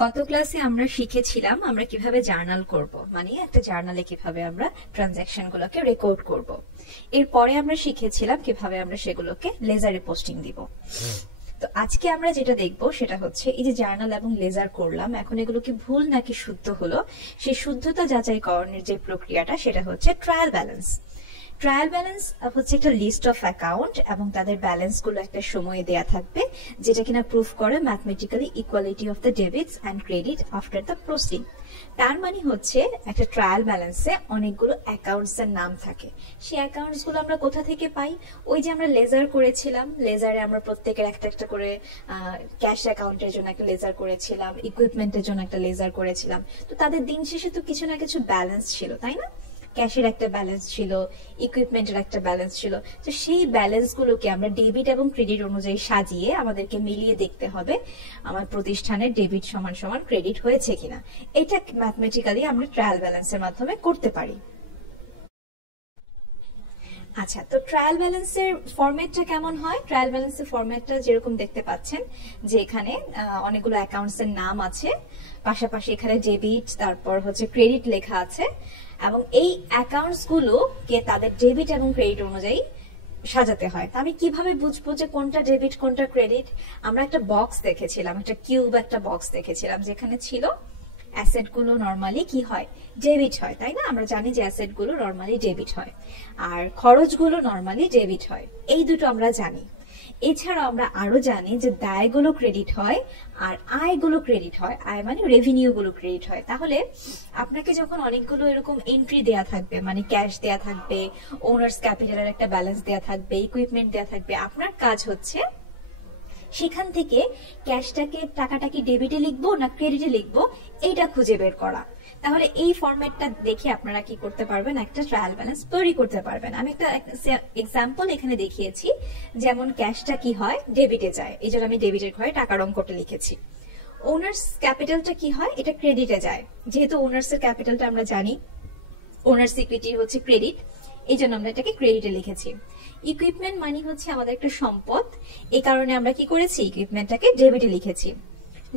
গত ক্লাসে আমরা শিখেছিলাম আমরা কিভাবে জার্নাল করব, মানে একটা জার্নালে কিভাবে আমরা ট্রানজ্যাকশন গুলোকে রেকর্ড করব। এরপরে আমরা শিখেছিলাম কিভাবে আমরা সেগুলোকে লেজারে পোস্টিং দিব। তো আজকে আমরা যেটা দেখবো সেটা হচ্ছে এই যে জার্নাল এবং লেজার করলাম, এখন এগুলো কি ভুল নাকি শুদ্ধ হলো সেই শুদ্ধতা যাচাইকরণের যে প্রক্রিয়াটা সেটা হচ্ছে ট্রায়াল ব্যালেন্স। ট্রায়াল ব্যালেন্স হচ্ছে একটা লিস্ট অফ অ্যাকাউন্ট এবং তাদের ব্যালেন্স গুলো একটা সময়ে দেয়া থাকবে যেটা কিনা প্রুফ করে mathematically equality of the debits and credit after the posting. তার মানে হচ্ছে একটা ট্রায়াল ব্যালেন্সে অনেকগুলো অ্যাকাউন্টস এর নাম থাকে। সেই অ্যাকাউন্টস গুলো আমরা কোথা থেকে পাই? ওই যে আমরা লেজার করেছিলাম, লেজারে আমরা প্রত্যেকের একটা একটা করে ক্যাশ অ্যাকাউন্টের জন্য একটা লেজার করেছিলাম, ইকুইপমেন্টের জন্য একটা লেজার করেছিলাম। তো তাদের দিন শেষে তো কিছু না কিছু ব্যালেন্স ছিল, তাই না? ক্যাশের একটা ব্যালেন্স ছিল, ইকুইপমেন্টের একটা ব্যালেন্স ছিল। তো সেই ব্যালেন্স গুলোকে আমরা ডেবিট এবং ক্রেডিট অনুযায়ী সাজিয়ে আমাদেরকে মিলিয়ে দেখতে হবে আমার প্রতিষ্ঠানের ডেবিট সমান সমান ক্রেডিট হয়েছে কিনা। এটা ম্যাথমেটিক্যালি আমরা ট্রায়াল ব্যালেন্সের মাধ্যমে করতে পারি। আচ্ছা, তো ট্রায়াল ব্যালেন্সের ফরম্যাটটা কেমন হয়? ট্রায়াল ব্যালেন্সের ফরম্যাটটা যেরকম দেখতে পাচ্ছেন যে এখানে অনেকগুলো অ্যাকাউন্টস এর নাম আছে, পাশাপাশি এখানে ডেবিট তারপর হচ্ছে ক্রেডিট লেখা আছে এবং এই অ্যাকাউন্টস গুলোকে তাদের ডেবিট এবং ক্রেডিট অনুযায়ী সাজাতে হয়। আমি কিভাবে বুঝবো যে কোনটা ডেবিট কোনটা ক্রেডিট? আমরা একটা বক্স দেখেছিলাম, একটা কিউব একটা বক্স দেখেছিলাম যেখানে ছিল অ্যাসেট গুলো নরমালি কি হয়, ডেবিট হয়, তাই না? আমরা জানি যে অ্যাসেট গুলো নরমালি ডেবিট হয় আর খরচ গুলো নরমালি ডেবিট হয়, এই দুটো আমরা জানি। এছাড়া আমরা আরো জানি যে দায়গুলো ক্রেডিট হয় আর আয়গুলো ক্রেডিট হয়, আয় মানে রেভিনিউ গুলো ক্রেডিট হয়। তাহলে আপনাকে যখন অনেকগুলো এরকম এন্ট্রি দেয়া থাকবে, মানে ক্যাশ দেয়া থাকবে, ওনার্স ক্যাপিটালের একটা ব্যালেন্স দেয়া থাকবে, ইকুইপমেন্ট দেয়া থাকবে, আপনার কাজ হচ্ছে সেখান থেকে ক্যাশটাকে টাকাটাকে ডেবিটে লিখবো না ক্রেডিটে লিখবো এইটা খুঁজে বের করা। তাহলে এই ফরম্যাটটা দেখে আপনারা কি করতে পারবেন, একটা ট্রায়াল ব্যালেন্স তৈরি করতে পারবেন। আমি একটা এক্সাম্পল এখানে দেখিয়েছি, যেমন ক্যাশটা কি হয়, ডেবিটে যায়, এই জন্য আমি ডেবিটের ঘরে টাকার অঙ্কটা লিখেছি। ওনার্স ক্যাপিটালটা কি হয়, এটা ক্রেডিটে যায়, যেহেতু ওনার্স এর ক্যাপিটালটা আমরা জানি, ওনার্স ইকুইটি হচ্ছে ক্রেডিট, এই জন্য আমরা এটাকে ক্রেডিটে লিখেছি। ইকুইপমেন্ট মানে হচ্ছে আমাদের একটা সম্পদ, এই কারণে আমরা কি করেছি, ইকুইপমেন্টটাকে ডেবিটে লিখেছি।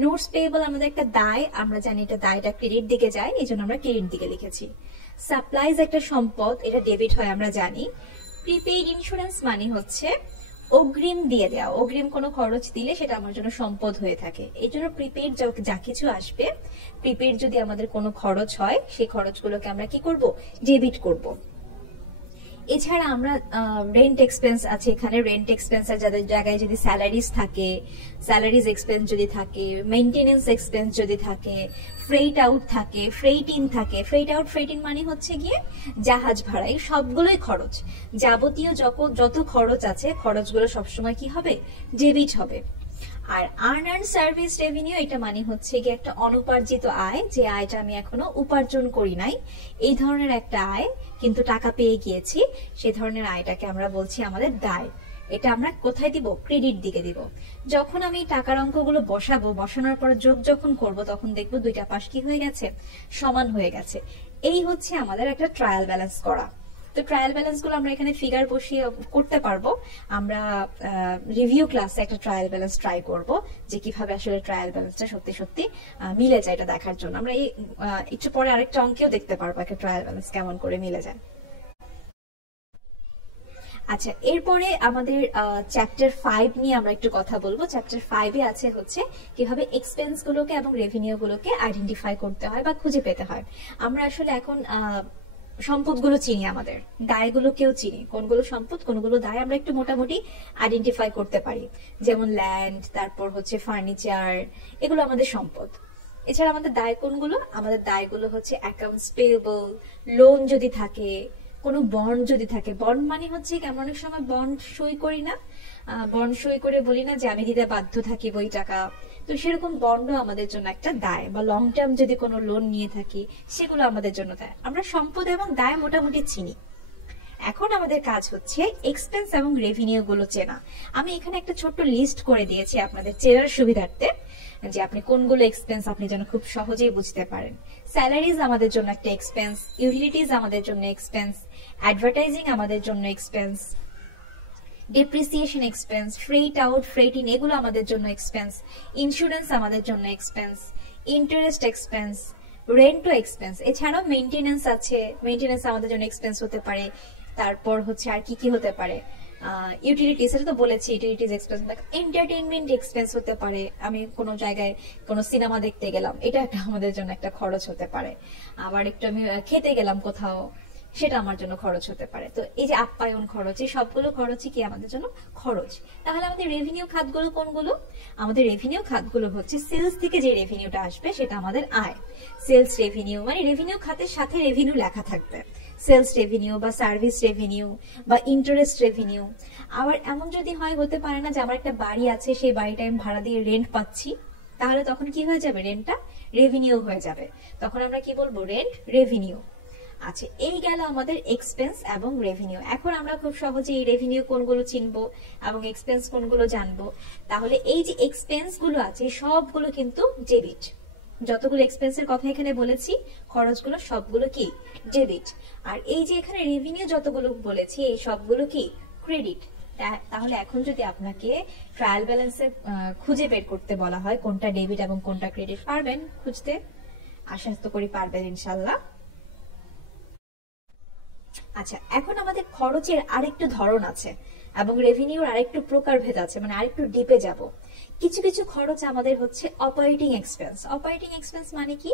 নোটস পেয়েবল আমাদের একটা দায়, আমরা জানি এটা দায়টা ক্রেডিট দিকে যায়, এই জন্য আমরা ক্রেডিট দিকে লিখেছি। সাপ্লাইজ একটা সম্পদ, এটা ডেবিট হয় আমরা জানি। প্রিপেইড ইন্স্যুরেন্স মানে হচ্ছে অগ্রিম দিয়ে দেওয়া, অগ্রিম কোনো খরচ দিলে সেটা আমার জন্য সম্পদ হয়ে থাকে, এই জন্য প্রিপেইড যা কিছু আসবে, প্রিপেইড যদি আমাদের কোনো খরচ হয় সেই খরচগুলোকে আমরা কি করব, ডেবিট করব। এছাড়া আমরা রেন্ট এক্সপেন্স আছে, এখানে রেন্ট এক্সপেন্স এর যাদের জায়গায় যদি স্যালারিজ থাকে, স্যালারিজ এক্সপেন্স যদি থাকে, মেইনটেনেন্স এক্সপেন্স যদি থাকে, ফ্রেট আউট থাকে, ফ্রেট ইন থাকে। ফ্রেট আউট ফ্রেট ইন মানে হচ্ছে গিয়ে জাহাজ ভাড়া, এই সবগুলোই খরচ, যাবতীয় যত খরচ আছে খরচগুলো সবসময় কি হবে, ডেবিট হবে। আর আর্ন অ্যান্ড সার্ভিস রেভিনিউ, এটা মানে হচ্ছে গিয়ে একটা অনুপার্জিত আয়, যে আয়টা আমি এখনো উপার্জন করি নাই, এই ধরনের একটা আয়, কিন্তু টাকা পেয়ে গিয়েছি, সে ধরনের আয়টাকে আমরা বলছি আমাদের দায়। এটা আমরা কোথায় দিব, ক্রেডিট দিকে দিব। যখন আমি টাকার অঙ্কগুলো বসাবো, বসানোর পর যোগ যখন করব তখন দেখবো দুইটা পাশ কি হয়ে গেছে, সমান হয়ে গেছে। এই হচ্ছে আমাদের একটা ট্রায়াল ব্যালেন্স করা। তো ট্রায়াল ব্যালেন্স গুলো আমরা এখানে ফিগার বসিয়ে করতে পারবো। আমরা রিভিউ ক্লাসে একটা ট্রায়াল ব্যালেন্স ট্রাই করব যে কিভাবে আসলে ট্রায়াল ব্যালেন্সটা সত্যি সত্যি মিলে যায় এটা দেখার জন্য। আমরা এই একটু পরে আরেকটা অঙ্কেও দেখতে পারবো একটা ট্রায়াল ব্যালেন্স কেমন করে মিলে যায়। আচ্ছা, এরপরে আমাদের চ্যাপ্টার 5 নিয়ে আমরা একটু কথা বলবো। চ্যাপ্টার 5 এ আছে হচ্ছে কিভাবে এক্সপেন্স গুলোকে এবং রেভিনিউ গুলোকে আইডেন্টিফাই করতে হয় বা খুঁজে পেতে হয়। আমরা আসলে এখন সম্পদগুলো চিনি, আমাদের দায়গুলোকেও চিনি, কোনগুলো সম্পদ কোনগুলো দায় আমরা একটু মোটামুটি আইডেন্টিফাই করতে পারি। যেমন ল্যান্ড, তারপর হচ্ছে ফার্নিচার, এগুলো আমাদের সম্পদ। এছাড়া আমাদের দায় কোনগুলো, আমাদের দায়গুলো হচ্ছে অ্যাকাউন্টস পেয়েবল, লোন যদি থাকে, কোনো বন্ড যদি থাকে। বন্ড মানে হচ্ছে কেমন, অনেক সময় বন্ড সই করি না, বন্ড সই করে বলি না যে আমি দিতে বাধ্য থাকি বই টাকা, তো সেরকম বন্ডও আমাদের জন্য একটা দায়। বা লং টার্ম যদি কোনো লোন নিয়ে থাকি সেগুলো আমাদের জন্য দায়। আমরা সম্পদ এবং দায় মোটামুটি চিনি। এখন আমাদের কাজ হচ্ছে এক্সপেন্স এবং রেভিনিউ গুলো চেনা। আমি এখানে একটা ছোট্ট লিস্ট করে দিয়েছি আপনাদের চেনার সুবিধার্থে, যে আপনি কোনগুলো এক্সপেন্স আপনি যেন খুব সহজেই বুঝতে পারেন। স্যালারিজ আমাদের জন্য একটা এক্সপেন্স, ইউটিলিটিজ আমাদের জন্য এক্সপেন্স, অ্যাডভার্টাইজিং আমাদের জন্য expense, depreciation expense, freight out freight in এগুলো আমাদের জন্য এক্সপেন্স, ইন্স্যুরেন্স আমাদের জন্য এক্সপেন্স, ইন্টারেস্ট এক্সপেন্স, রেন্টও এক্সপেন্স, এছাড়াও মেইনটেনেন্স আছে, মেইনটেনেন্স আমাদের জন্য এক্সপেন্স হতে পারে। তারপর হচ্ছে আর কি কি হতে পারে, ইউটিলিটিস, এটা তো বলেছি ইউটিলিটিস এক্সপেন্স। এন্টারটেইনমেন্ট এক্সপেন্স হতে পারে, আমি কোনো জায়গায় কোনো সিনেমা দেখতে গেলাম, এটা একটা আমাদের জন্য একটা খরচ হতে পারে। আবার একটু আমি খেতে গেলাম কোথাও, সেটা আমার জন্য খরচ হতে পারে। তো এই যে আপ্যায়ন খরচ, এই সবগুলো খরচই কি আমাদের জন্য খরচ। তাহলে আমাদের রেভিনিউ খাতগুলো কোনগুলো? আমাদের রেভিনিউ খাতগুলো হচ্ছে সেলস থেকে যে রেভিনিউটা আসবে সেটা আমাদের আয়। সেলস রেভিনিউ মানে রেভিনিউ খাতের সাথে রেভিনিউ লেখা থাকবে, সেলস রেভিনিউ বা সার্ভিস রেভিনিউ বা ইন্টারেস্ট রেভিনিউ। আবার এমন যদি হয়, হতে পারে না যে আমার একটা বাড়ি আছে, সেই বাড়িটা আমি ভাড়া দিয়ে রেন্ট পাচ্ছি, তাহলে তখন কি হয়ে যাবে, রেন্টটা রেভিনিউ হয়ে যাবে, তখন আমরা কি বলবো, রেন্ট রেভিনিউ। আচ্ছা, এই গেল আমাদের এক্সপেন্স এবং রেভিনিউ। এখন আমরা খুব সহজে এই রেভিনিউ কোনগুলো চিনবো এবং এক্সপেন্স কোনগুলো জানবো। তাহলে এই যে এক্সপেন্স গুলো আছে সবগুলো কিন্তু ডেবিট, যতগুলো এক্সপেন্সের কথা এখানে বলেছি খরচগুলো সবগুলো কি ডেবিট। আর এই যে এখানে রেভিনিউ যতগুলো বলেছি এই সবগুলো কি ক্রেডিট। তাহলে এখন যদি আপনাকে ট্রায়াল ব্যালেন্সে খুঁজে বের করতে বলা হয় কোনটা ডেবিট এবং কোনটা ক্রেডিট, পারবেন খুঁজতে? আশা তো করি পারবেন ইনশাল্লাহ। আচ্ছা, এখন আমাদের খরচের আরেকটু ধরন আছে এবং রেভিনিউর আরেকটু প্রকারভেদ আছে, মানে আরেকটু ডিপে যাব। কিছু কিছু খরচ আমাদের হচ্ছে অপারেটিং এক্সপেন্স। অপারেটিং এক্সপেন্স মানে কি?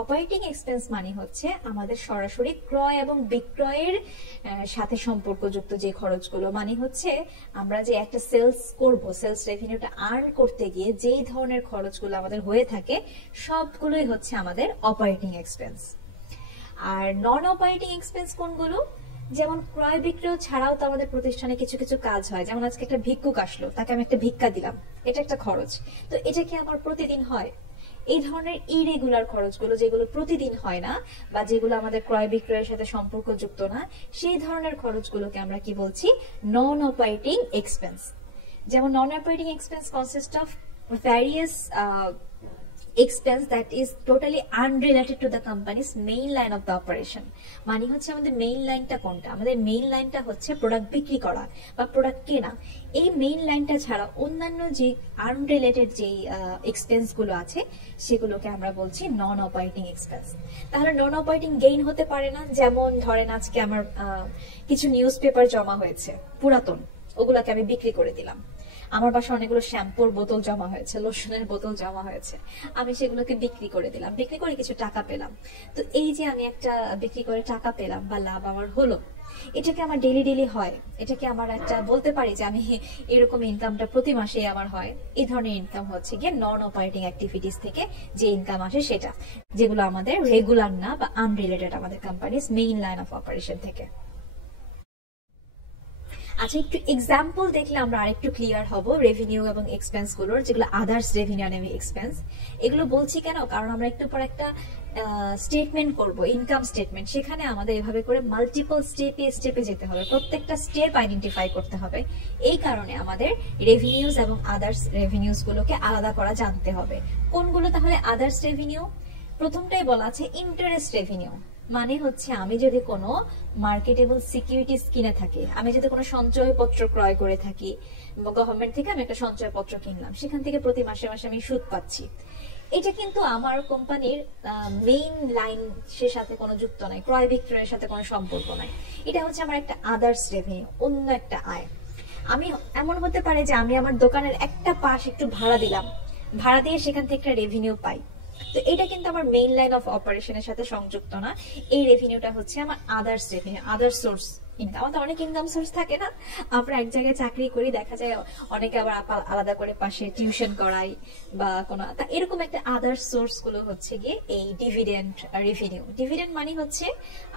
অপারেটিং এক্সপেন্স মানে হচ্ছে আমাদের সরাসরি ক্রয় এবং বিক্রয়ের সাথে সম্পর্কযুক্ত যে খরচগুলো, মানে হচ্ছে আমরা যে একটা সেলস করব, সেলস রেভিনিউটা আর্ন করতে গিয়ে যেই ধরনের খরচগুলো আমাদের হয়ে থাকে সবগুলোই হচ্ছে আমাদের অপারেটিং এক্সপেন্স। আর নন অপারেটিং এক্সপেন্স কোনগুলো? যেমন ক্রয় বিক্রয় ছাড়াও তো আমাদের প্রতিষ্ঠানে কিছু কিছু কাজ হয়, যেমন আজকে একটা ভিক্ষুক আসলো, তাকে আমি একটা ভিক্ষা দিলাম, এটা একটা খরচ। তো এটা কি আমার প্রতিদিন হয়? এই ধরনের ইরেগুলার খরচগুলো, যেগুলো প্রতিদিন হয় না বা যেগুলো আমাদের ক্রয় বিক্রয়ের সাথে সম্পর্কযুক্ত না, সেই ধরনের খরচগুলোকে আমরা কি বলছি, নন অপারেটিং এক্সপেন্স। যেমন non operating expense consist of various expense that is totally unrelated to the company's main line of the operation। মানে হচ্ছে আমাদের মেইন লাইনটা কোনটা? আমাদের মেইন লাইনটা হচ্ছে প্রোডাক্ট বিক্রি করা বা প্রোডাক্ট কেনা। এই মেইন লাইনটা ছাড়া অন্যান্য যে আনরিলেটেড যে এক্সপেন্স গুলো আছে সেগুলোকে আমরা বলছি নন অপারেটিং এক্সপেন্স। তাহলে নন অপারেটিং গেইন হতে পারে না, যেমন ধরেন আজকে আমার কিছু নিউজ পেপার জমা হয়েছে পুরাতন, ওগুলোকে আমি বিক্রি করে দিলাম। আমার বাসায় অনেকগুলো শ্যাম্পুর বোতল জমা হয়েছে, লোশনের বোতল জমা হয়েছে, আমি সেগুলোকে বিক্রি করে দিলাম, বিক্রি করে কিছু টাকা পেলাম। তো এই যে আমি একটা বিক্রি করে টাকা পেলাম বা লাভ আমার হলো, এটা কি আমার ডেইলি ডেইলি হয়? এটা কি আমার একটা বলতে পারি যে আমি এরকম ইনকামটা প্রতি মাসে আমার হয়? এই ধরনের ইনকাম হচ্ছে গিয়ে নন অপারেটিং অ্যাক্টিভিটিস থেকে যে ইনকাম আসে সেটা, যেগুলো আমাদের রেগুলার না বা আনরিলেটেড আমাদের companies main line of operation থেকে। আচ্ছা, একটু এক্সাম্পল দেখলে আমরা আরেকটু ক্লিয়ার হব রেভিনিউ এবং এক্সপেন্স গুলোর, যেগুলো আদার্স রেভিনিউ এবং এক্সপেন্স। এগুলো বলছি কেন? কারণ আমরা একটু পর একটা স্টেটমেন্ট করব, ইনকাম স্টেটমেন্ট, সেখানে আমাদের এভাবে করে মাল্টিপল স্টেপে স্টেপে যেতে হবে, প্রত্যেকটা স্টেপ আইডেন্টিফাই করতে হবে। এই কারণে আমাদের রেভিনিউজ এবং আদার্স রেভিনিউজ গুলোকে আলাদা করা জানতে হবে। কোনগুলো তাহলে আদার্স রেভিনিউ? প্রথমটাই বলা আছে ইন্টারেস্ট রেভিনিউ, মানে হচ্ছে আমি যদি কোনো মার্কেটেবল সিকিউরিটিজ কিনে থাকি, আমি যদি কোনো সঞ্চয়পত্র ক্রয় করে থাকি, গভর্নমেন্ট থেকে আমি একটা সঞ্চয়পত্র কিনলাম, সেখান থেকে প্রতি মাসে মাসে আমি সুদ পাচ্ছি, এটা কিন্তু আমার কোম্পানির মেইন লাইনের সাথে কোনো যুক্ত নাই, ক্রয় বিক্রয়ের সাথে কোনো সম্পর্ক নাই। এটা হচ্ছে আমার একটা আদার্স রেভিনিউ, অন্য একটা আয়। আমি এমন হতে পারে যে আমি আমার দোকানের একটা পাশ একটু ভাড়া দিলাম, ভাড়া দিয়ে সেখান থেকে একটা রেভিনিউ পাই, তো এটা কিন্তু আমার মেইন লাইন অফ অপারেশনের সাথে সংযুক্ত না। এই রেভিনিউটা হচ্ছে আমার others revenue, other source income. আমাদের অনেক ইনকাম সোর্স থাকে না, আমরা এক জায়গায় চাকরি করি, দেখা যায় অনেকে আবার আলাদা করে পাশে টিউশন করাই বা কোনো, এরকম একটা আদার সোর্স গুলো হচ্ছে গিয়ে এই ডিভিডেন্ড রেভিনিউ। ডিভিডেন্ড মানে হচ্ছে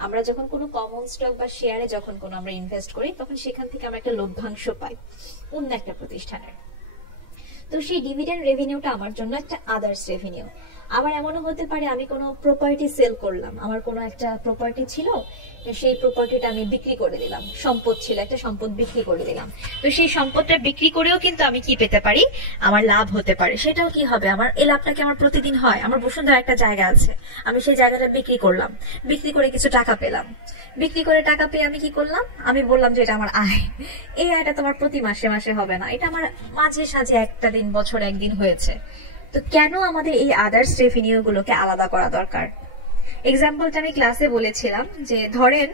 আমরা যখন কোনো কমন স্টক বা শেয়ারে যখন কোনো আমরা ইনভেস্ট করি, তখন সেখান থেকে আমরা একটা লভ্যাংশ পাই অন্য একটা প্রতিষ্ঠানের। তো সেই ডিভিডেন্ড রেভিনিউটা আমার জন্য একটা আদার্স রেভিনিউ। আবার এমনও হতে পারে আমি কোনো প্রপার্টি সেল করলাম, আমার কোনো একটা প্রপার্টি ছিল, সেই প্রপার্টিটা আমি বিক্রি করে দিলাম, সম্পদ ছিল একটা, সম্পদ বিক্রি করে দিলাম, তো সেই সম্পদটা বিক্রি করেও কিন্তু আমি কি পেতে পারি, আমার লাভ হতে পারে। সেটাও কি হবে, আমার এই লাভটাকে আমার প্রতিদিন হয়। আমার বসুন্ধরা একটা জায়গা আছে, আমি সেই জায়গাটা বিক্রি করলাম, বিক্রি করে কিছু টাকা পেলাম, বিক্রি করে টাকা পেয়ে আমি কি করলাম, আমি বললাম যে এটা আমার আয়। এই আয়টা তোমার প্রতি মাসে মাসে হবে না, এটা আমার মাঝে সাঝে একটা দিন, বছরে একদিন হয়েছে, তো কেন আমাদের এই আদার্স রেভিনিউ গুলোকে আলাদা করা দরকার? এক্সাম্পলটা আমি ক্লাসে বলেছিলাম যে ধরেন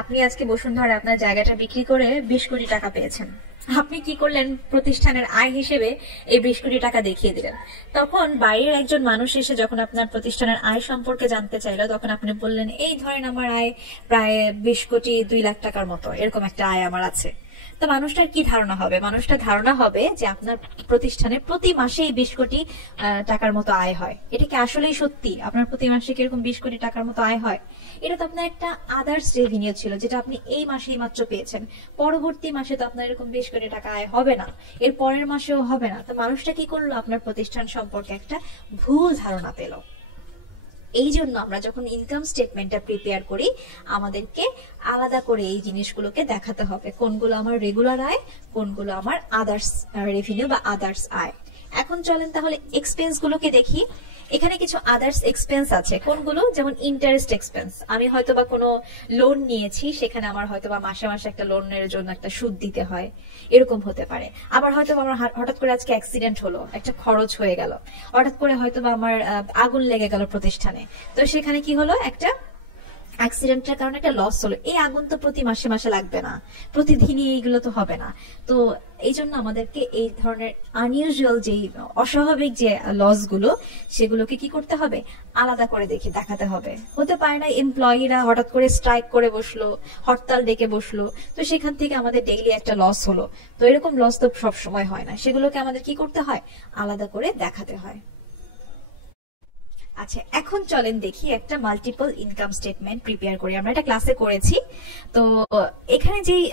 আপনি আজকে বসুন্ধরা আপনার জায়গাটা বিক্রি করে 20 কোটি টাকা পেয়েছেন। আপনি কি করলেন, প্রতিষ্ঠানের আয় হিসেবে এই 20 কোটি টাকা দেখিয়ে দিলেন। তখন বাইরের একজন মানুষ এসে যখন আপনার প্রতিষ্ঠানের আয় সম্পর্কে জানতে চাইলো, তখন আপনি বললেন এই ধরেন আমার আয় প্রায় 20 কোটি 2 লাখ টাকার মতো, এরকম একটা আয় আমার আছে। তো মানুষটার কি ধারণা হবে? মানুষটার ধারণা হবে যে আপনার প্রতিষ্ঠানে প্রতি মাসেই 20 কোটি টাকার মতো আয় হয়। এটা কি আসলেই সত্যি? আপনার প্রতি মাসে কিরকম 20 কোটি টাকার মতো আয় হয়? এটা তো আপনার একটা আদার্স রেভিনিউ ছিল, যেটা আপনি এই মাসেই মাত্র পেয়েছেন। পরবর্তী মাসে তো আপনার এরকম 20 কোটি টাকা আয় হবে না, এর পরের মাসেও হবে না। তো মানুষটা কি করলো, আপনার প্রতিষ্ঠান সম্পর্কে একটা ভুল ধারণা পেল। এই জন্য আমরা যখন ইনকাম স্টেটমেন্টটা প্রিপেয়ার করি, আমাদেরকে আলাদা করে এই জিনিসগুলোকে দেখাতে হবে, কোনগুলো আমার রেগুলার আয়, কোনগুলো আমার আদার্স রেভিনিউ বা আদার্স আয়। এখন চলেন তাহলে এক্সপেন্স গুলোকে দেখি। এখানে কিছু আদার্স এক্সপেন্স আছে, কোনগুলো? যেমন ইন্টারেস্ট এক্সপেন্স। আমি হয়তো বা কোনো লোন নিয়েছি, সেখানে আমার হয়তো বা মাসে মাসে একটা লোনের জন্য একটা সুদ দিতে হয়, এরকম হতে পারে। আবার হয়তো আমার হঠাৎ করে আজকে অ্যাক্সিডেন্ট হলো, একটা খরচ হয়ে গেল। হঠাৎ করে হয়তো বা আমার আগুন লেগে গেল প্রতিষ্ঠানে, তো সেখানে কি হলো, একটা অ্যাক্সিডেন্টের কারণে একটা লস হলো। এই আগুন তো প্রতি মাসে মাসে লাগবে না, প্রতিদিনই এইগুলো তো হবে না। তো এই জন্য আমাদেরকে এই ধরনের আনইউজুয়াল যে অস্বাভাবিক যে লস গুলো, সেগুলোকে কি করতে হবে, আলাদা করে দেখাতে হবে। হতে পারে না এমপ্লয়িরা হঠাৎ করে স্ট্রাইক করে বসলো, হরতাল ডেকে বসলো, তো সেখান থেকে আমাদের ডেইলি একটা লস হলো। তো এরকম লস তো সব সময় হয় না, সেগুলোকে আমাদের কি করতে হয়, আলাদা করে দেখাতে হয়। আচ্ছা, এখন চলেন দেখি একটা মাল্টিপল ইনকাম স্টেটমেন্ট প্রিপেয়ার করি। আমরা এটা ক্লাসে করেছি। তো এখানে যেই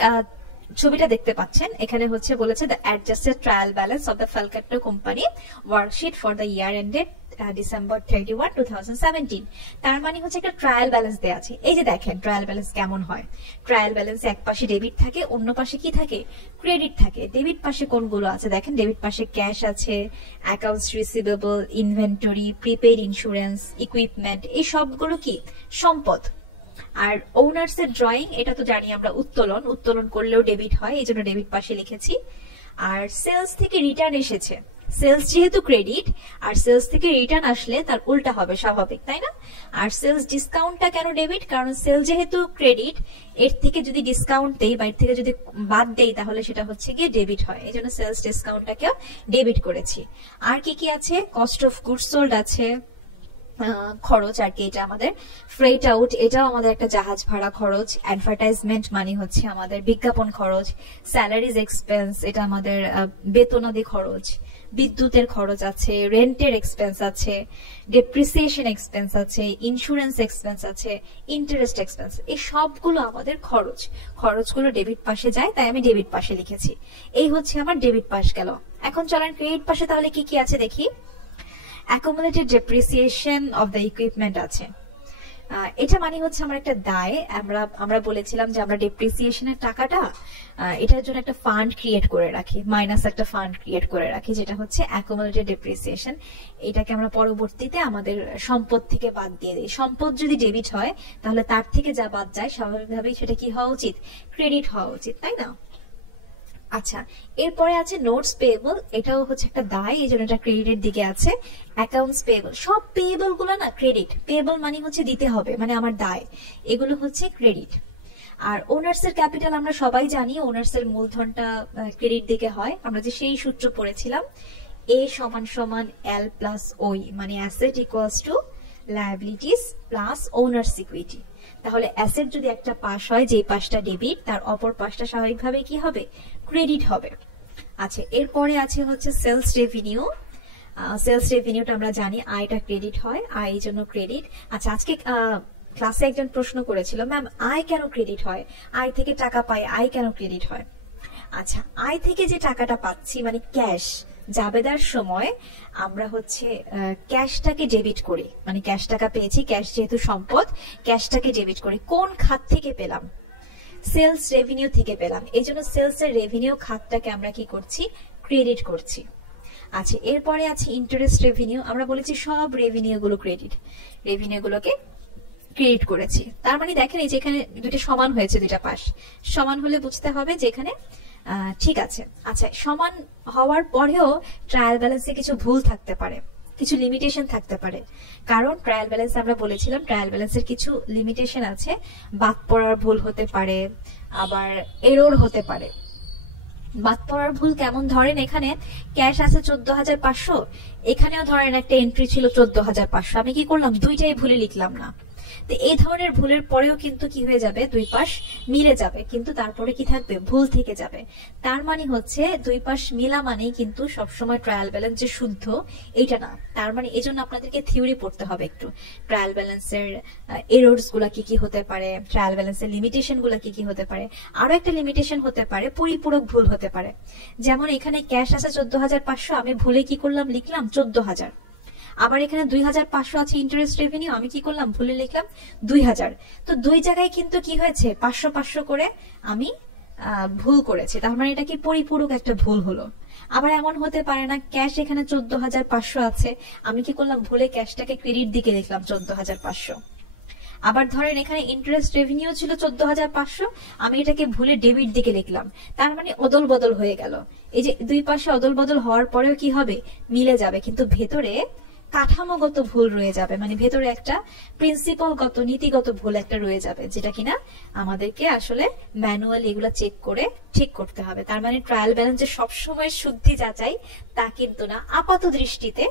ছবিটা দেখতে পাচ্ছেন, এখানে হচ্ছে বলেছে the adjusted trial balance of the Falcatto company worksheet for the year ended December 31, 2017। তার মানে হচ্ছে একটা ট্রায়াল ব্যালেন্স দেওয়া আছে। এই যে দেখেন ট্রায়াল ব্যালেন্স কেমন হয়। ট্রায়াল ব্যালেন্সে এক পাশে ডেবিট থাকে, অন্য পাশে কি থাকে, ক্রেডিট থাকে। ডেবিট পাশে কোনগুলো আছে দেখেন, ডেবিট পাশে ক্যাশ আছে, accounts receivable, inventory, prepaid insurance, equipment, এই সবগুলো কি সম্পদ। আর ওনার্স এর ড্রয়িং, এটা তো জানি আমরা উত্তোলন করলেও ডেবিট হয়, এই জন্য ডেবিট পাশে লিখেছি। আর সেলস থেকে রিটার্ন এসেছে, সেলস যেহেতু ক্রেডিট, আর সেলস থেকে রিটার্ন আসলে তার উল্টা হবে স্বাভাবিক, তাই না? আর সেলস ডিসকাউন্টটা কেন ডেবিট? কারণ সেল যেহেতু ক্রেডিট, এর থেকে যদি ডিসকাউন্ট দেই বা এর থেকে যদি বাদ দেই, তাহলে সেটা হচ্ছে গিয়ে ডেবিট হয়। এই জন্য সেলস ডিসকাউন্টটাকে ডেবিট করেছি। আর কি কি আছে, কস্ট অফ গুডস সোল্ড আছে, খরচ আর কি, এটা আমাদের ফ্রেট আউট, এটাও আমাদের একটা জাহাজ ভাড়া খরচ। অ্যাডভার্টাইজমেন্ট মানে হচ্ছে আমাদের বিজ্ঞাপন খরচ। স্যালারিজ এক্সপেন্স, এটা আমাদের বেতনাদি খরচ। বিদ্যুতের খরচ আছে, রেন্টের এক্সপেন্স আছে, ডেপ্রিসিয়েশন এক্সপেন্স আছে, ইন্স্যুরেন্স এক্সপেন্স আছে, ইন্টারেস্ট এক্সপেন্স। এই সবগুলো আমাদের খরচ। খরচগুলো ডেবিট পাশে যায়, তাই আমি ডেবিট পাশে লিখেছি। এই হচ্ছে আমার ডেবিট পাশ গেল। এখন চলেন ক্রেডিট পাশে তাহলে কি কি আছে দেখি। Accumulated depreciation of the equipment আছে। এটা মানে হচ্ছে আমার একটা দায়। আমরা বলেছিলাম যে আমরা ডেপ্রিসিয়েশনের টাকাটা এটার জন্য একটা ফান্ড ক্রিয়েট করে রাখি, মাইনাস একটা ফান্ড ক্রিয়েট করে রাখি, যেটা হচ্ছে অ্যাকুমুলেটেড ডেপ্রিসিয়েশন। এটাকে আমরা পরবর্তীতে আমাদের সম্পদ থেকে বাদ দিয়ে দিই। সম্পদ যদি ডেবিট হয়, তাহলে তার থেকে যা বাদ যায় স্বাভাবিকভাবেই সেটা কি হওয়া উচিত, ক্রেডিট হওয়া উচিত, তাই না? আচ্ছা, এরপরে আছে নোটস পেয়েবল, এটাও হচ্ছে একটা দায়, এই জন্য এটা ক্রেডিটের দিকে আছে। অ্যাকাউন্টস পেয়েবল, সব পেয়েবল গুলো না ক্রেডিট। পেয়েবল মানে হচ্ছে দিতে হবে, মানে আমার দায়, এগুলো হচ্ছে ক্রেডিট। আর ওনার্স এর ক্যাপিটাল আমরা সবাই জানি, ওনার্স এর মূলধনটা ক্রেডিট দিকে হয়। আমরা যে সেই সূত্র পড়েছিলাম, এ সমান সমান এল প্লাস ওই, মানে asset equals to liabilities plus owners equity. তাহলে অ্যাসেট যদি একটা পাশ হয়, যে পাশটা ডেবিট, তার অপর পাশটা স্বাভাবিকভাবে কি হবে, ক্রেডিট হবে। আচ্ছা, এরপরে আছে হচ্ছে সেলস রেভিনিউ। সেলস রেভিনিউটা আমরা জানি আয়টা ক্রেডিট হয়, আয় এই জন্য ক্রেডিট। আচ্ছা, আজকে ক্লাসে একজন প্রশ্ন করেছিল, ম্যাম আয় কেন ক্রেডিট হয়, আয় থেকে টাকা পাই, আয় কেন ক্রেডিট হয়? আচ্ছা, আয় থেকে যে টাকাটা পাচ্ছি মানে ক্যাশ, জাবেদার সময় আমরা হচ্ছে ক্যাশটাকে ডেবিট করি, মানে ক্যাশ টাকা পেয়েছি, ক্যাশ যেহেতু সম্পদ, ক্যাশটাকে ডেবিট করি। কোন খাত থেকে পেলাম? সেলস রেভিনিউ থেকে পেলাম। এই জন্য সেলস এর রেভিনিউ খাতটাকে আমরা কি করছি, ক্রেডিট করছি। আচ্ছা, এরপরে আছে ইন্টারেস্ট রেভিনিউ। আমরা বলেছি সব রেভিনিউ গুলো ক্রেডিট, রেভিনিউ গুলোকে ক্রিয়েট করেছি। তার মানে দেখেন এই যে এখানে দুটো সমান হয়েছে, দুটা পাশ সমান হলে বুঝতে হবে যে এখানে ঠিক আছে। আচ্ছা, সমান হওয়ার পরেও ট্রায়াল ব্যালেন্সে কিছু ভুল থাকতে পারে। কিছু লিমিটেশন থাকতে পারে, কারণ ট্রায়াল ব্যালেন্স আমরা বলেছিলাম ট্রায়াল ব্যালেন্সের কিছু লিমিটেশন আছে, বাদ পড়ার ভুল হতে পারে, আবার এরর হতে পারে। বাদ পড়ার ভুল কেমন, ধরেন এখানে ক্যাশ আছে 14,500, এখানেও ধরেন একটা এন্ট্রি ছিল 14,500, আমি কি করলাম দুইটাই ভুলে লিখলাম না। তো এই ধরনের ভুলের পরেও কিন্তু কি হয়ে যাবে, দুই পাশ মিলে যাবে, কিন্তু তারপরে কি থাকবে, ভুল থেকে যাবে। তার মানে হচ্ছে দুই পাশ মিলা মানেই কিন্তু সবসময় ট্রায়াল ব্যালেন্স যে শুদ্ধ এটা না। তার মানে এই জন্য আপনাদেরকে থিওরি পড়তে হবে একটু, ট্রায়াল ব্যালেন্সের এরর্স গুলা কি কি হতে পারে, ট্রায়াল ব্যালেন্সের লিমিটেশন গুলা কি কি হতে পারে। আরো একটা লিমিটেশন হতে পারে পরিপূরক ভুল হতে পারে, যেমন এখানে ক্যাশ আছে 14,500, আমি ভুলে কি করলাম, লিখলাম 14,000। আবার এখানে 2,500 আছে ইন্টারেস্ট রেভিনিউ, আমি কি করলাম, ভুলে লিখলাম 2,000। তো দুই জায়গায় কিন্তু কি হয়েছে, 500 করে আমি ভুল করেছি, তার মানে এটা কি পরিপূরক একটা ভুল হলো। আবার এমন হতে পারে না, ক্যাশ এখানে 14,500 আছে, আমি কি করলাম, ভুলে ক্যাশটাকে ক্রেডিট দিকে লিখলাম 14,500। আবার ধরেন এখানে ইন্টারেস্ট রেভিনিউ ছিল 14,500, আমি এটাকে ভুলে ডেবিট দিকে লিখলাম, তার মানে অদল বদল হয়ে গেল। এই যে দুই পাশে অদল বদল হওয়ার পরেও কি হবে, মিলে যাবে, কিন্তু ভেতরে কাঠামোগত ভুল রয়ে যাবে, মানে ভেতরে একটা প্রিন্সিপালগত নীতিগত ভুল একটা রয়ে যাবে, যেটা কিনা আমাদেরকে আসলে ম্যানুয়ালি এগুলো চেক করে ঠিক করতে হবে। তার মানে ট্রায়াল ব্যালেন্স যে সবসময় শুদ্ধি যাচাই তা কিন্তু না, আপাত দৃষ্টিতে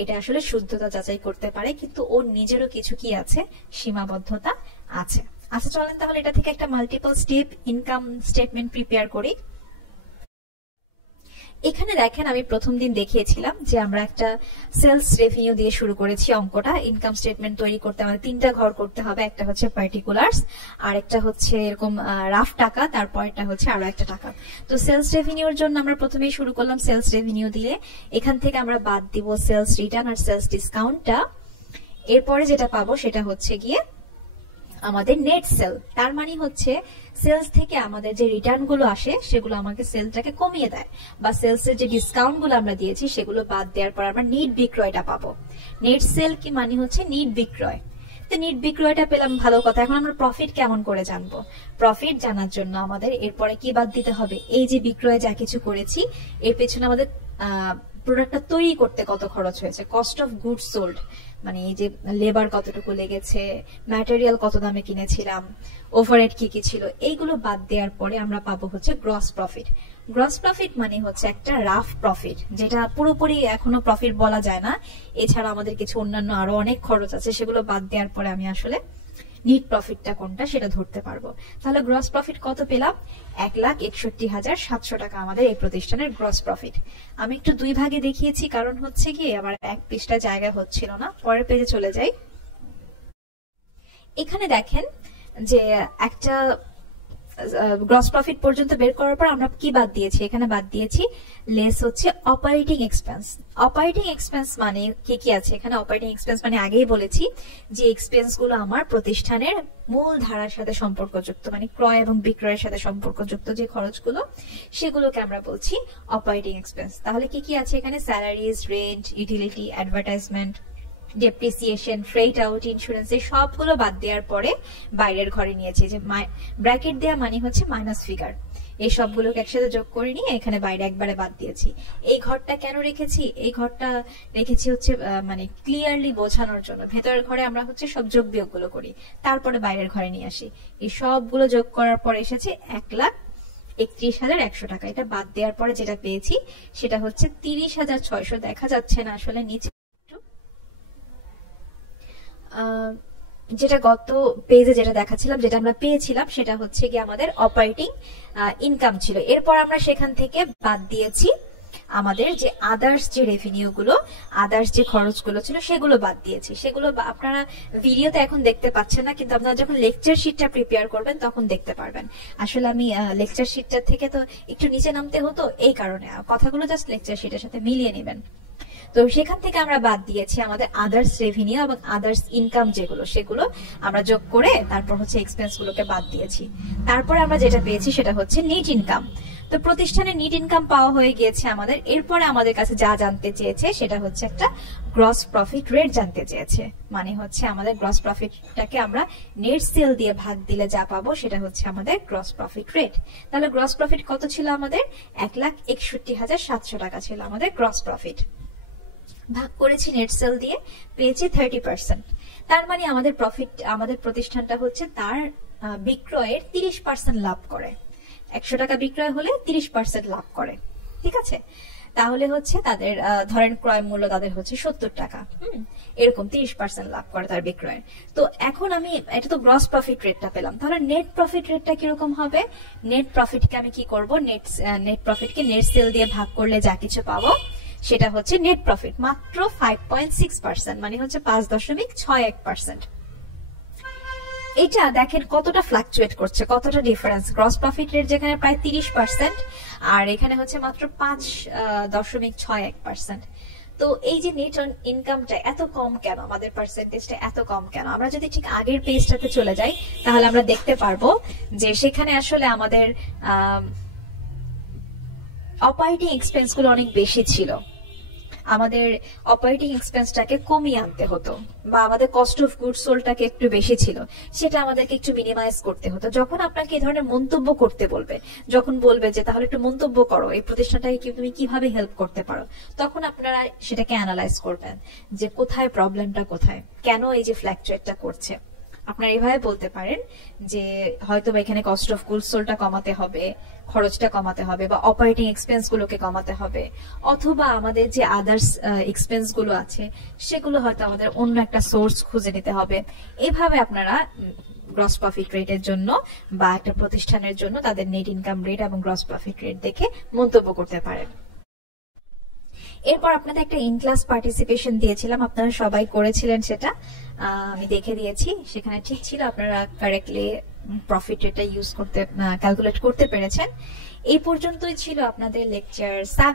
এটা আসলে শুদ্ধতা যাচাই করতে পারে, কিন্তু ওর নিজেরও কিছু কি আছে, সীমাবদ্ধতা আছে। আচ্ছা চলেন তাহলে এটা থেকে একটা multiple step income statement prepare করি। এখানে দেখেন আমি প্রথম দিন দেখিয়েছিলাম যে আমরা একটা সেলস রেভিনিউ দিয়ে শুরু করেছি অঙ্কটা। ইনকাম স্টেটমেন্ট তৈরি করতে আমাদের তিনটা ঘর করতে হবে, একটা হচ্ছে পার্টিকুলার্স, আর একটা হচ্ছে এরকম রাফ টাকা, তারপরটা হচ্ছে আরো একটা টাকা। তো সেলস রেভিনিউর জন্য আমরা প্রথমেই শুরু করলাম সেলস রেভিনিউ দিয়ে, এখান থেকে আমরা বাদ দিব সেলস রিটার্ন আর সেলস ডিসকাউন্টটা। এরপরে যেটা পাবো সেটা হচ্ছে গিয়ে আমাদের নেট সেল, তার মানে হচ্ছে সেলস থেকে আমাদের যে রিটার্ন গুলো আসে সেগুলো আমাকে সেলটাকে কমিয়ে দেয়, বা সেলস এর যে ডিসকাউন্ট গুলো আমরা দিয়েছি সেগুলো বাদ দেওয়ার পর আমরা নিট বিক্রয়টা পাবো। নেট সেল কি মানে হচ্ছে নিট বিক্রয়, তো নিট বিক্রয়টা পেলাম, ভালো কথা। এখন আমরা প্রফিট কেমন করে জানবো, প্রফিট জানার জন্য আমাদের এরপরে কি বাদ দিতে হবে, এই যে বিক্রয় যা কিছু করেছি এর পেছনে আমাদের প্রোডাক্টটা তৈরি করতে কত খরচ হয়েছে, কস্ট অফ গুডস সোল্ড, মানে এই যে লেবার কতটুকু লেগেছে, ম্যাটেরিয়াল কত দামে কিনেছিলাম, ওভারহেড কি কি ছিল, এইগুলো বাদ দেওয়ার পরে আমরা পাবো হচ্ছে গ্রস প্রফিট। গ্রস প্রফিট মানে হচ্ছে একটা রাফ প্রফিট, যেটা পুরোপুরি এখনো প্রফিট বলা যায় না, এছাড়া আমাদের কিছু অন্যান্য আরো অনেক খরচ আছে, সেগুলো বাদ দেওয়ার পরে আমি আসলে নিট প্রফিটটা কোনটা সেটা ধরতে পারবো। তাহলে গ্রস প্রফিট কত পেলাম, 1,61,700 টাকা আমাদের এই প্রতিষ্ঠানের গ্রস প্রফিট। আমি একটু দুই ভাগে দেখিয়েছি, কারণ হচ্ছে কি আমার এক পৃষ্ঠা জায়গা হচ্ছিল না, পরের পেজে চলে যাই। এখানে দেখেন যে একটা গ্রস প্রফিট পর্যন্ত বের করার পর আমরা কি বাদ দিয়েছি, এখানে বাদ দিয়েছি লেস হচ্ছে অপারেটিং এক্সপেন্স। অপারেটিং এক্সপেন্স মানে কি কি আছে এখানে, অপারেটিং এক্সপেন্স মানে আগেই বলেছি যে এক্সপেন্স গুলো আমার প্রতিষ্ঠানের মূল ধারার সাথে সম্পর্কযুক্ত, মানে ক্রয় এবং বিক্রয়ের সাথে সম্পর্কযুক্ত যে খরচগুলো সেগুলোকে আমরা বলছি অপারেটিং এক্সপেন্স। তাহলে কি কি আছে এখানে, salaries, rent, utility, advertisement, depreciation, freight out, insurance, এই সবগুলো বাদ দেওয়ার পরে বাইরের ঘরে নিয়েছি, যে ব্র্যাকেট দেওয়া মানে হচ্ছে মাইনাস ফিগার, এই সবগুলোকে একসাথে যোগ করে নিয়ে এখানে বাইরে একবারে বাদ দিয়েছি। এই ঘরটা কেন রেখেছি, এই ঘরটা রেখেছি হচ্ছে মানে ক্লিয়ারলি বোঝানোর জন্য। ভেতরের ঘরে আমরা হচ্ছে সব যোগ বিয়োগ গুলো করি, তারপরে বাইরের ঘরে নিয়ে আসি। এই সবগুলো যোগ করার পর এসেছে 1,31,100 টাকা। এটা বাদ দেওয়ার পরে যেটা পেয়েছি সেটা হচ্ছে 30,600, দেখা যাচ্ছে না আসলে নিচে, যেটা গত পেজে যেটা দেখাচ্ছিলাম, যেটা আমরা পেয়েছিলাম সেটা হচ্ছে কি আমাদের অপারেটিং ইনকাম ছিল। এরপর আমরা সেখান থেকে বাদ দিয়েছি আমাদের যে আদার্স যে রেভিনিউ গুলো, আদার্স যে খরচগুলো ছিল সেগুলো বাদ দিয়েছি। সেগুলো আপনারা ভিডিওতে এখন দেখতে পাচ্ছেন না, কিন্তু আপনারা যখন লেকচার শিটটা প্রিপেয়ার করবেন তখন দেখতে পারবেন। আসলে আমি লেকচার শিটটা থেকে তো একটু নিচে নামতে হতো, এই কারণে কথাগুলো জাস্ট লেকচার শিটের সাথে মিলিয়ে নেবেন। তো সেখান থেকে আমরা বাদ দিয়েছি আমাদের আদার্স রেভিনিউ এবং আদার্স ইনকাম যেগুলো, সেগুলো আমরা যোগ করে তারপর হচ্ছে এক্সপেন্স গুলোকে বাদ দিয়েছি। তারপরে আমরা যেটা পেয়েছি সেটা হচ্ছে নিট ইনকাম। তো প্রতিষ্ঠানে নিট ইনকাম পাওয়া হয়ে গিয়েছে আমাদের। এরপরে আমাদের কাছে যা জানতে চেয়েছে সেটা হচ্ছে একটা গ্রস প্রফিট রেট জানতে চেয়েছে, মানে হচ্ছে আমাদের গ্রস প্রফিটটাকে আমরা নেট সেল দিয়ে ভাগ দিলে যা পাবো সেটা হচ্ছে আমাদের গ্রস প্রফিট রেট। তাহলে গ্রস প্রফিট কত ছিল আমাদের, 1,61,700 টাকা ছিল আমাদের গ্রস প্রফিট। ভাগ করেছি নেট সেল দিয়ে, পেয়েছি 30%। তার মানে আমাদের প্রফিট, আমাদের প্রতিষ্ঠানটা হচ্ছে তার বিক্রয়ের 30% লাভ করে। 100 টাকা বিক্রয় হলে 30% লাভ করে, ঠিক আছে। তাহলে হচ্ছে তাদের ধরেন ক্রয় মূল্য তাদের হচ্ছে 70 টাকা, এরকম 30% লাভ করে তার বিক্রয়ের। তো এখন আমি এটা তো গ্রস প্রফিট রেটটা পেলাম, তাহলে নেট প্রফিট রেটটা কিরকম হবে? নেট প্রফিটকে আমি কি করব, নেট প্রফিটকে নেট সেল দিয়ে ভাগ করলে যা কিছু পাবো সেটা হচ্ছে নেট প্রফিট, মাত্র 5.6%, মানে হচ্ছে 5.61%। এটা দেখেন কতটা ফ্লাকচুয়েট করছে, কতটা ডিফারেন্স। গ্রস প্রফিট রেট যেখানে প্রায় 30% আর এখানে হচ্ছে মাত্র 5.61%। তো এই যে নেট ইনকামটা এত কম কেন, আমাদের পার্সেন্টেজটা এত কম কেন? আমরা যদি ঠিক আগের পেজটাতে চলে যাই তাহলে আমরা দেখতে পারবো যে সেখানে আসলে আমাদের অপারেটিং এক্সপেন্স গুলো অনেক বেশি ছিল। আমাদের অপারেটিং এক্সপেন্সটাকে কমিয়ে আনতে হতো, বা আমাদের কস্ট অফ গুডস সোল্ডটাকে একটু বেশি ছিল, সেটা আমাদেরকে একটু মিনিমাইজ করতে হতো। যখন আপনাকে এই ধরনের মন্তব্য করতে বলবে, যখন বলবে যে তাহলে একটু মন্তব্য করো, এই প্রতিষ্ঠানটাকে তুমি কিভাবে হেল্প করতে পারো, তখন আপনারা সেটাকে অ্যানালাইজ করবেন যে কোথায় প্রবলেমটা, কোথায় কেন এই যে ফ্ল্যাকচুয়েটটা করছে। আপনারা এভাবে বলতে পারেন যে হয়তো এখানে কস্ট অফ গুডস সোল্ডটা কমাতে হবে, খরচটা কমাতে হবে, বা অপারেটিং এক্সপেন্স গুলোকে কমাতে হবে, অথবা আমাদের যে আদার্স এক্সপেন্স গুলো আছে সেগুলো হয়তো আমাদের অন্য একটা সোর্স খুঁজে নিতে হবে। এভাবে আপনারা গ্রস প্রফিট রেটের জন্য বা একটা প্রতিষ্ঠানের জন্য তাদের নেট ইনকাম রেট এবং গ্রস প্রফিট রেট দেখে মন্তব্য করতে পারেন। এরপর আপনাদের একটা ইন ক্লাস পার্টিসিপেশন দিয়েছিলাম, আপনারা সবাই করেছিলেন, সেটা আমি দেখে দিয়েছি, সেখানে ঠিক ছিল, আপনারা কারেক্টলি প্রফিট রেটটা ইউজ করতে, ক্যালকুলেট করতে পেরেছেন। এই পর্যন্তই ছিল আপনাদের লেকচার 7।